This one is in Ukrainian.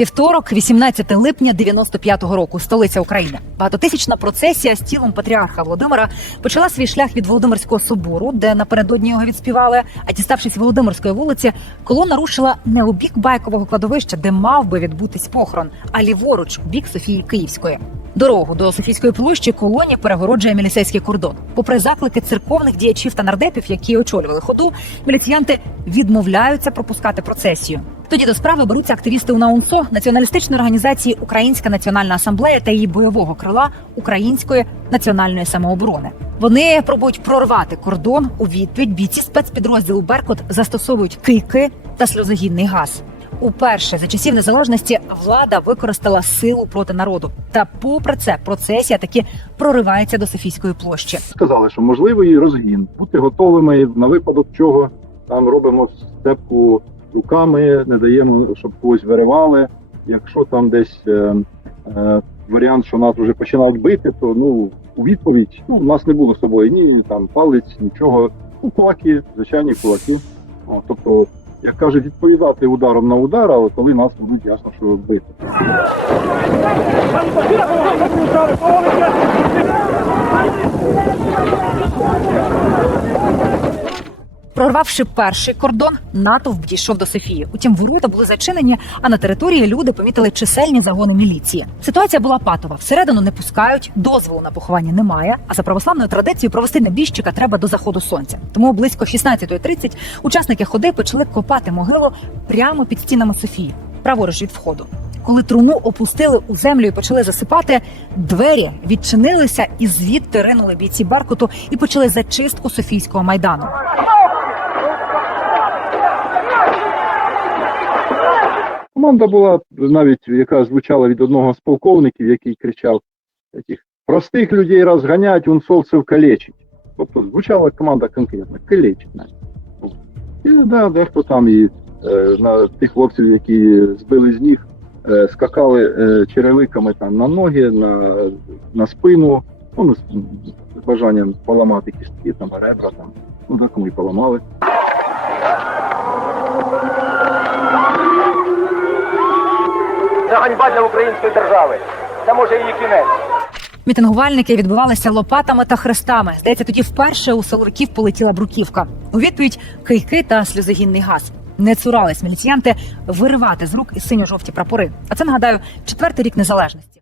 Вівторок, 18 липня 95-го року, столиця України. Багатотисячна процесія з тілом патріарха Володимира почала свій шлях від Володимирського собору, де напередодні його відспівали. А діставшись Володимирської вулиці, колона рушила не у бік байкового кладовища, де мав би відбутись похорон, а ліворуч у бік Софії Київської. Дорогу до Софійської площі колоні перегороджує міліцейський кордон. Попри заклики церковних діячів та нардепів, які очолювали ходу, міліціянти відмовляються пропускати процесію. Тоді до справи беруться активісти УНАУНСО, націоналістичної організації Українська національна асамблея та її бойового крила Української національної самооборони. Вони пробують прорвати кордон. У відповідь бійці спецпідрозділу Беркут застосовують кийки та сльозогінний газ. Уперше за часів незалежності влада використала силу проти народу. Та, попри це, процесія таки проривається до Софійської площі. сказали, що можливий розгін, бути готовими на випадок чого там робимо степку руками, не даємо, щоб когось виривали. Якщо там десь е, е, варіант, що нас вже починають бити, то ну у відповідь ну, у нас не було з собою ні там палець, нічого. Ну, кулаки, звичайні кулаки. О, тобто, як кажуть, відповідати ударом на удар, але коли нас будуть ясно, що бити. Прорвавши перший кордон, натовп дійшов до Софії. Утім, ворота були зачинені, а на території люди помітили чисельні загони міліції. Ситуація була патова. Всередину не пускають, дозволу на поховання немає. А за православною традицією провести небіжчика треба до заходу сонця. Тому близько 16.30 учасники ходи почали копати могилу прямо під стінами Софії, праворуч від входу. Коли труну опустили у землю і почали засипати, двері відчинилися і звідти ринули бійці Беркуту і почали зачистку Софійського майдану. Команда була навіть, яка звучала від одного з полковників, який кричав: таких простих людей розганять, унсовців калечить. Тобто звучала команда конкретно, калечить навіть. І да, дехто там і е, на тих хлопців, які збили з ніг, е, скакали е, черевиками там на ноги, на, на спину, ну, з бажанням поламати кістки, там, ребра, там, ну, так ми і поламали. Це ганьба для української держави. Це може її кінець. Мітингувальники відбивалися лопатами та хрестами. Здається, тоді вперше у силовиків полетіла бруківка. У відповідь кийки та сльозогінний газ. Не цурались міліціянти виривати з рук і синьо-жовті прапори. А це нагадаю четвертий рік незалежності.